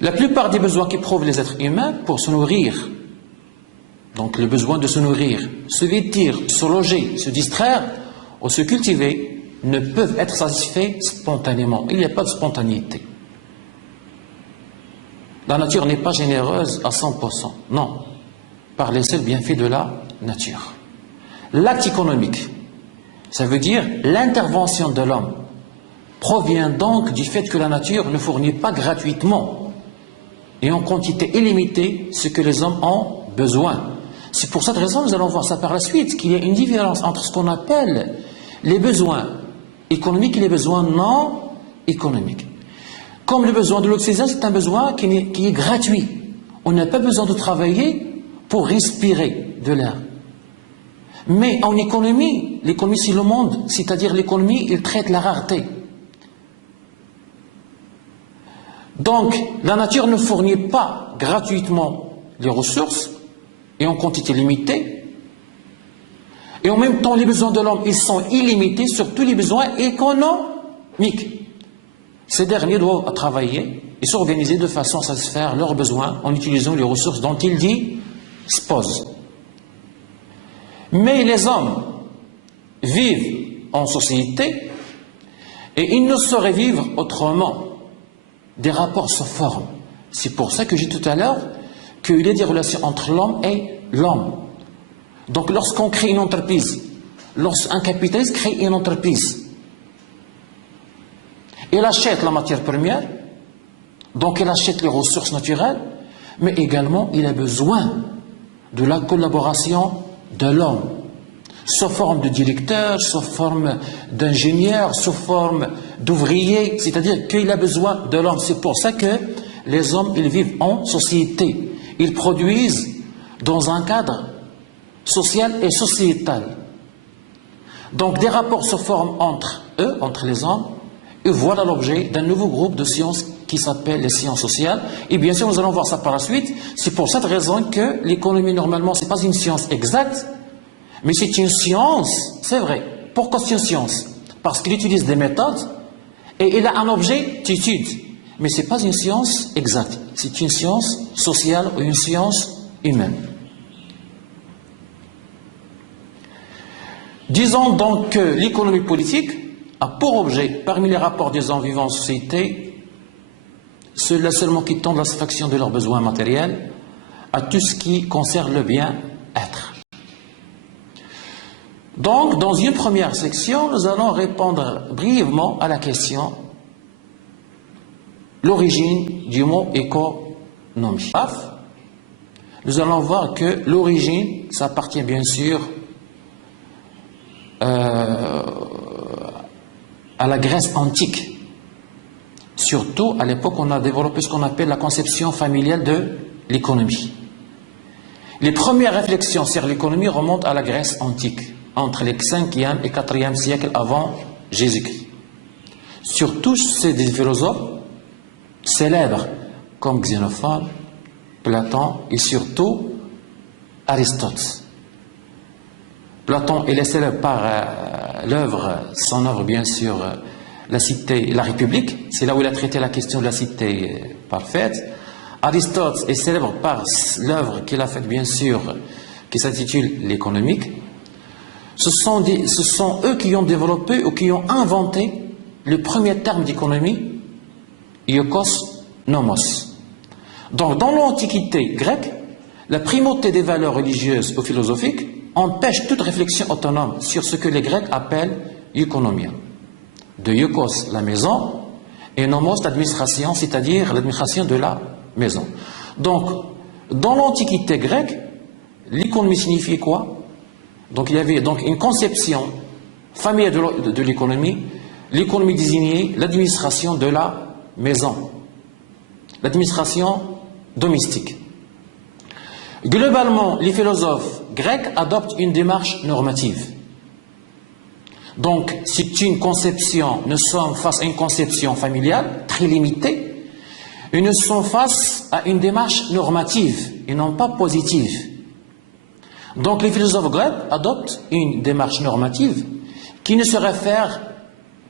La plupart des besoins qu'éprouvent les êtres humains pour se nourrir, donc le besoin de se nourrir, se vêtir, se loger, se distraire ou se cultiver, ne peuvent être satisfaits spontanément. Il n'y a pas de spontanéité. La nature n'est pas généreuse à 100%, non, par les seuls bienfaits de la nature. L'acte économique, ça veut dire l'intervention de l'homme, provient donc du fait que la nature ne fournit pas gratuitement et en quantité illimitée ce que les hommes ont besoin. C'est pour cette raison, nous allons voir ça par la suite, qu'il y a une différence entre ce qu'on appelle les besoins économiques et les besoins non économiques. Comme le besoin de l'oxygène, c'est un besoin qui est gratuit. On n'a pas besoin de travailler pour respirer de l'air. Mais en économie, l'économie c'est le monde, c'est-à-dire l'économie, il traite la rareté. Donc, la nature ne fournit pas gratuitement les ressources et en quantité limitée. Et en même temps, les besoins de l'homme, ils sont illimités sur tous les besoins économiques. Ces derniers doivent travailler et s'organiser de façon à satisfaire leurs besoins en utilisant les ressources dont ils disposent. Mais les hommes vivent en société et ils ne sauraient vivre autrement. Des rapports se forment. C'est pour ça que j'ai dit tout à l'heure qu'il y a des relations entre l'homme et l'homme. Donc lorsqu'on crée une entreprise, lorsqu'un capitaliste crée une entreprise, il achète la matière première, donc il achète les ressources naturelles, mais également il a besoin de la collaboration de l'homme, sous forme de directeur, sous forme d'ingénieur, sous forme d'ouvrier, c'est-à-dire qu'il a besoin de l'homme. C'est pour ça que les hommes, ils vivent en société. Ils produisent dans un cadre social et sociétal. Donc des rapports se forment entre eux, entre les hommes, et voilà l'objet d'un nouveau groupe de sciences qui s'appelle les sciences sociales. Et bien sûr, nous allons voir ça par la suite. C'est pour cette raison que l'économie, normalement, ce n'est pas une science exacte, mais c'est une science, c'est vrai. Pourquoi c'est une science? Parce qu'il utilise des méthodes et il a un objet d'étude. Mais ce n'est pas une science exacte. C'est une science sociale ou une science humaine. Disons donc que l'économie politique a pour objet, parmi les rapports des hommes vivant en société, ceux-là seulement qui tendent à la satisfaction de leurs besoins matériels, à tout ce qui concerne le bien-être. Donc, dans une première section, nous allons répondre brièvement à la question l'origine du mot économie. Nous allons voir que l'origine, ça appartient bien sûr à la Grèce antique. Surtout, à l'époque, on a développé ce qu'on appelle la conception familiale de l'économie. Les premières réflexions sur l'économie remontent à la Grèce antique, entre les 5e et 4e siècles avant Jésus-Christ. Surtout, c'est des philosophes célèbres comme Xénophone, Platon et surtout Aristote. Platon, il est célèbre par son œuvre bien sûr, la cité, la République, c'est là où il a traité la question de la cité parfaite. Aristote est célèbre par l'œuvre qu'il a faite bien sûr, qui s'intitule l'Économique. Ce sont eux qui ont développé ou qui ont inventé le premier terme d'économie, iokos nomos. Donc dans l'Antiquité grecque, la primauté des valeurs religieuses ou philosophiques empêche toute réflexion autonome sur ce que les Grecs appellent eukonomia. De iokos, la maison, et nomos, l'administration, c'est-à-dire l'administration de la maison. Donc, dans l'Antiquité grecque, l'économie signifiait quoi? Donc, il y avait donc une conception familière de l'économie. L'économie désignait l'administration de la maison, l'administration domestique. Globalement, les philosophes grecs adoptent une démarche normative. Donc, c'est une conception, nous sommes face à une conception familiale très limitée, et nous sommes face à une démarche normative et non pas positive. Donc, les philosophes grecs adoptent une démarche normative qui ne se réfère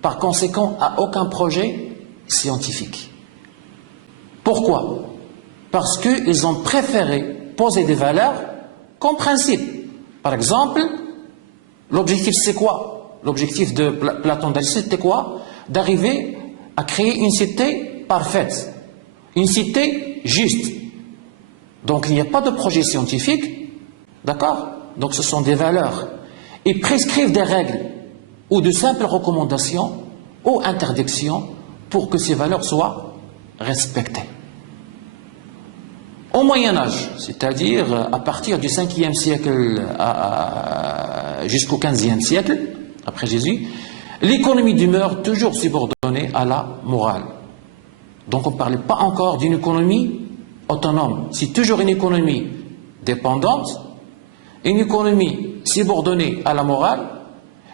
par conséquent à aucun projet scientifique. Pourquoi? Parce qu'ils ont préféré poser des valeurs comme principe. Par exemple, l'objectif c'est quoi? L'objectif de Platon d'Aristote c'était quoi? D'arriver à créer une cité parfaite, une cité juste. Donc il n'y a pas de projet scientifique, d'accord? Donc ce sont des valeurs. Ils prescrivent des règles ou de simples recommandations ou interdictions pour que ces valeurs soient respectées. Au Moyen-Âge, c'est-à-dire à partir du 5e siècle jusqu'au 15e siècle, après Jésus, l'économie demeure toujours subordonnée à la morale. Donc on ne parlait pas encore d'une économie autonome. C'est toujours une économie dépendante, une économie subordonnée à la morale,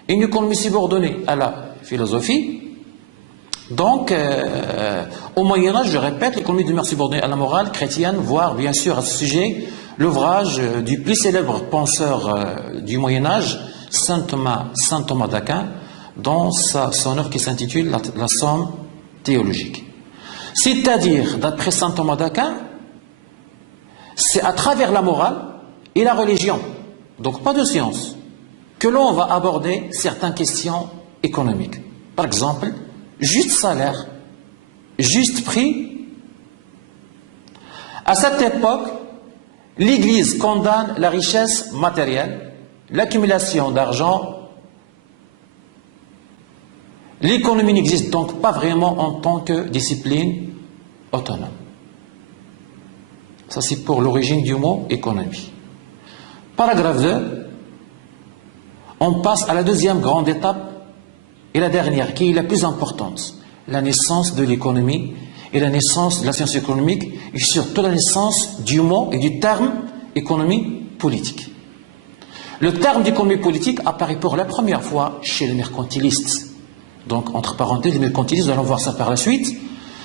une économie subordonnée à la philosophie. Donc, au Moyen-Âge, je répète, l'économie demeure subordonnée à la morale chrétienne, voire bien sûr à ce sujet, l'ouvrage du plus célèbre penseur du Moyen-Âge, saint Thomas d'Aquin, dans son œuvre qui s'intitule La Somme théologique. C'est-à-dire, d'après saint Thomas d'Aquin, c'est à travers la morale et la religion, donc pas de science, que l'on va aborder certaines questions économiques. Par exemple, juste salaire, juste prix. À cette époque, l'Église condamne la richesse matérielle, l'accumulation d'argent. L'économie n'existe donc pas vraiment en tant que discipline autonome. Ça, c'est pour l'origine du mot économie. Paragraphe 2. On passe à la deuxième grande étape et la dernière, qui est la plus importante. La naissance de l'économie et la naissance de la science économique et surtout la naissance du mot et du terme économie politique. Le terme d'économie politique apparaît pour la première fois chez les mercantilistes. Donc, entre parenthèses, les mercantilistes, nous allons voir ça par la suite.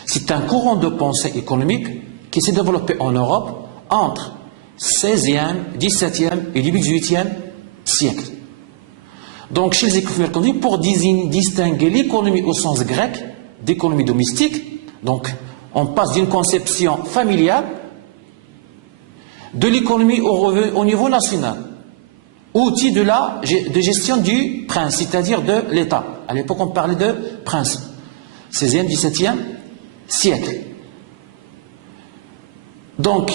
C'est un courant de pensée économique qui s'est développé en Europe entre 16e, 17e et début 18e siècle. Donc, chez les économistes, pour distinguer l'économie au sens grec d'économie domestique, donc on passe d'une conception familiale de l'économie au niveau national, outil de gestion du prince, c'est-à-dire de l'État. À l'époque, on parlait de prince, 16e, 17e siècle. Donc,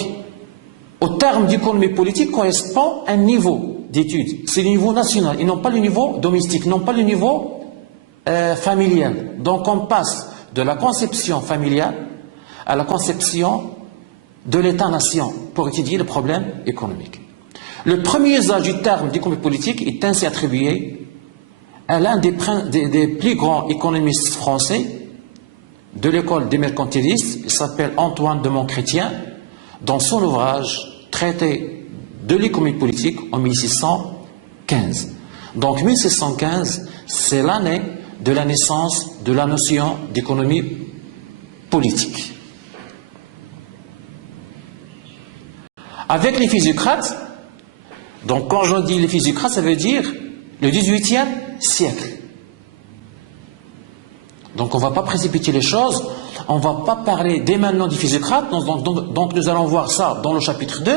au terme d'économie politique correspond un niveau d'études. C'est le niveau national et non pas le niveau domestique, non pas le niveau familial. Donc on passe de la conception familiale à la conception de l'État-nation pour étudier le problème économique. Le premier usage du terme d'économie politique est ainsi attribué à l'un des plus grands économistes français de l'école des mercantilistes. Il s'appelle Antoine de Montchrétien, dans son ouvrage Traité de l'économie politique en 1615. Donc 1615, c'est l'année de la naissance de la notion d'économie politique. Avec les physiocrates, donc quand je dis les physiocrates, ça veut dire le 18e siècle. Donc on ne va pas précipiter les choses, on ne va pas parler dès maintenant des physiocrates, donc nous allons voir ça dans le chapitre 2,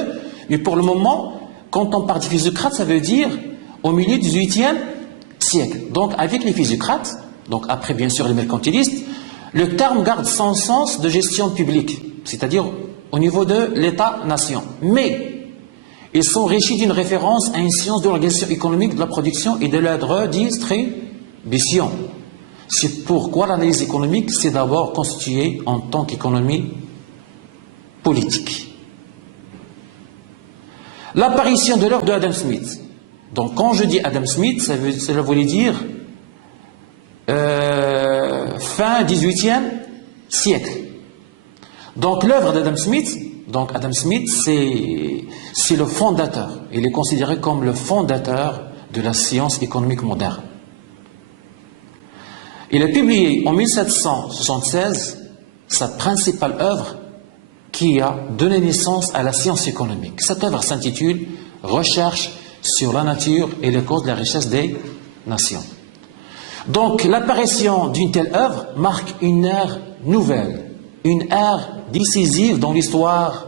mais pour le moment, quand on parle des physiocrates, ça veut dire au milieu du 18e siècle. Donc avec les physiocrates, donc après bien sûr les mercantilistes, le terme garde son sens de gestion publique, c'est-à-dire au niveau de l'État-nation. Mais ils sont enrichis d'une référence à une science de l'organisation économique de la production et de la redistribution. C'est pourquoi l'analyse économique s'est d'abord constituée en tant qu'économie politique. L'apparition de l'œuvre de Adam Smith. Donc quand je dis Adam Smith, cela voulait dire fin 18e siècle. Donc l'œuvre d'Adam Smith, c'est le fondateur. Il est considéré comme le fondateur de la science économique moderne. Il a publié en 1776 sa principale œuvre qui a donné naissance à la science économique. Cette œuvre s'intitule « Recherche sur la nature et les causes de la richesse des nations ». Donc l'apparition d'une telle œuvre marque une ère nouvelle une ère décisive dans l'histoire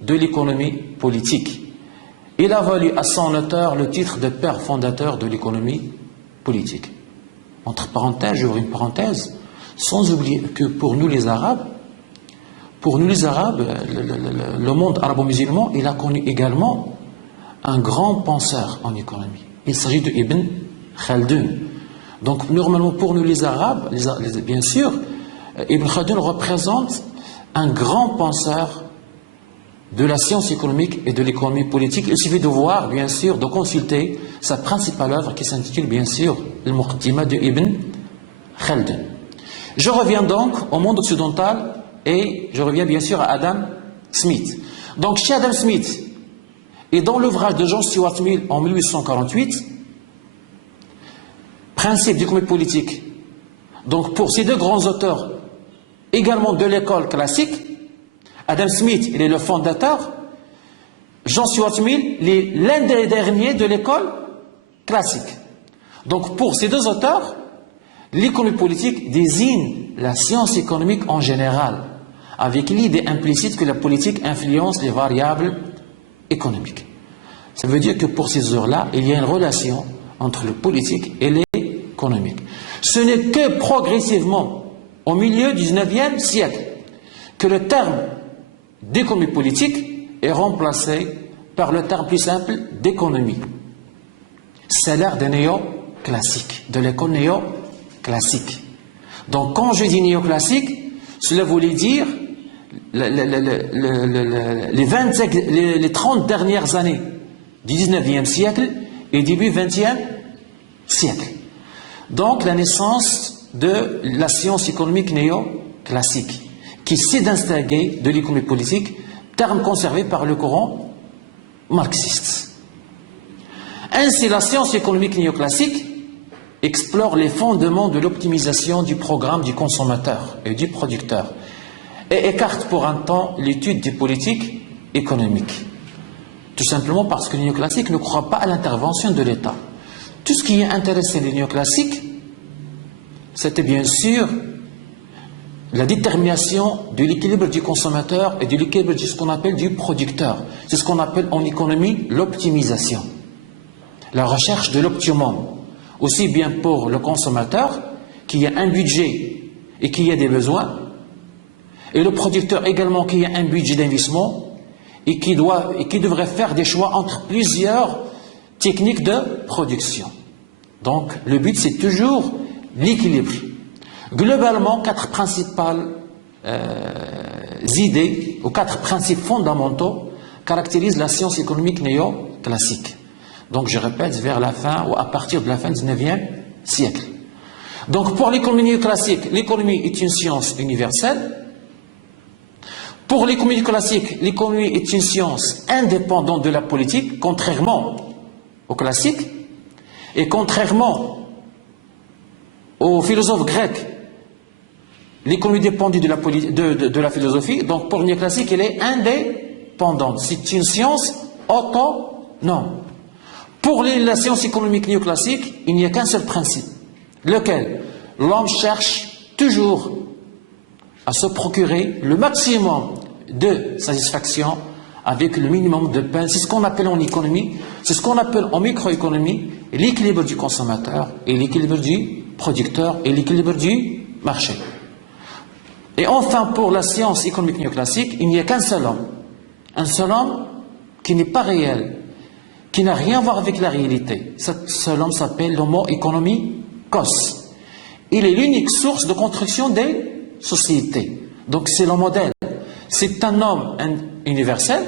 de l'économie politique. Il a valu à son auteur le titre de père fondateur de l'économie politique. Entre parenthèses, j'ouvre une parenthèse, sans oublier que pour nous les Arabes, le monde arabo-musulman, il a connu également un grand penseur en économie. Il s'agit de Ibn Khaldun. Donc normalement pour nous les Arabes, bien sûr, Ibn Khaldun représente un grand penseur de la science économique et de l'économie politique. Il suffit de voir, bien sûr, de consulter sa principale œuvre qui s'intitule, bien sûr, le Muqaddimah de Ibn Khaldun. Je reviens donc au monde occidental et je reviens bien sûr à Adam Smith. Donc chez Adam Smith et dans l'ouvrage de John Stuart Mill en 1848, Principe d'économie politique. Donc pour ces deux grands auteurs, également de l'école classique, Adam Smith, il est le fondateur, John Stuart Mill, il est l'un des derniers de l'école classique. Donc pour ces deux auteurs, l'économie politique désigne la science économique en général, avec l'idée implicite que la politique influence les variables économiques. Ça veut dire que pour ces heures-là, il y a une relation entre le politique et l'économique. Ce n'est que progressivement, au milieu du 19e siècle, que le terme d'économie politique est remplacé par le terme plus simple d'économie. C'est l'ère des néoclassiques, de l'école néoclassique. Donc quand je dis néoclassique, cela voulait dire les 30 dernières années du 19e siècle et début 20e siècle. Donc la naissance de la science économique néoclassique, qui s'est distinguée de l'économie politique, terme conservé par le courant marxiste. Ainsi, la science économique néoclassique explore les fondements de l'optimisation du programme du consommateur et du producteur et écarte pour un temps l'étude des politiques économiques. Tout simplement parce que les néoclassiques ne croient pas à l'intervention de l'État. Tout ce qui a intéressé les néoclassiques, c'était bien sûr la détermination de l'équilibre du consommateur et de l'équilibre de ce qu'on appelle du producteur. C'est ce qu'on appelle en économie l'optimisation. La recherche de l'optimum, aussi bien pour le consommateur, qui a un budget et qui a des besoins, et le producteur également qui a un budget d'investissement et qui devrait faire des choix entre plusieurs techniques de production. Donc le but c'est toujours l'équilibre. Globalement, quatre principales idées ou quatre principes fondamentaux caractérisent la science économique néoclassique. Donc je répète, vers la fin ou à partir de la fin du 19e siècle. Donc pour l'économie néoclassique, l'économie est une science universelle. Pour l'économie classique, l'économie est une science indépendante de la politique, contrairement au classique, et contrairement aux philosophes grecs, l'économie dépendait de la philosophie, donc pour le néoclassique, elle est indépendante. C'est une science autonome. Pour la science économique néoclassique, il n'y a qu'un seul principe, lequel l'homme cherche toujours à se procurer le maximum de satisfaction avec le minimum de peine. C'est ce qu'on appelle en économie, c'est ce qu'on appelle en microéconomie l'équilibre du consommateur et l'équilibre du producteur et l'équilibre du marché. Et enfin, pour la science économique néoclassique, il n'y a qu'un seul homme. Un seul homme qui n'est pas réel, qui n'a rien à voir avec la réalité. Ce seul homme s'appelle l'homo economicos. Il est l'unique source de construction des sociétés. Donc c'est le modèle. C'est un homme universel.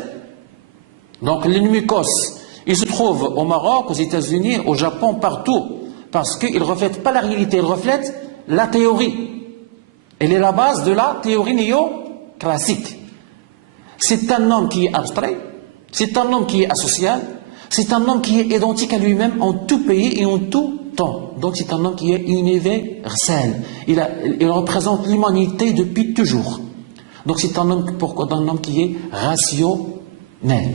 Donc l'economikos, il se trouve au Maroc, aux États-Unis, au Japon, partout. Parce qu'il ne reflète pas la réalité, il reflète la théorie. Elle est la base de la théorie néoclassique. C'est un homme qui est abstrait, c'est un homme qui est asocial, c'est un homme qui est identique à lui-même en tout pays et en tout temps. Donc c'est un homme qui est universel. Il représente l'humanité depuis toujours. Donc c'est un homme qui est rationnel.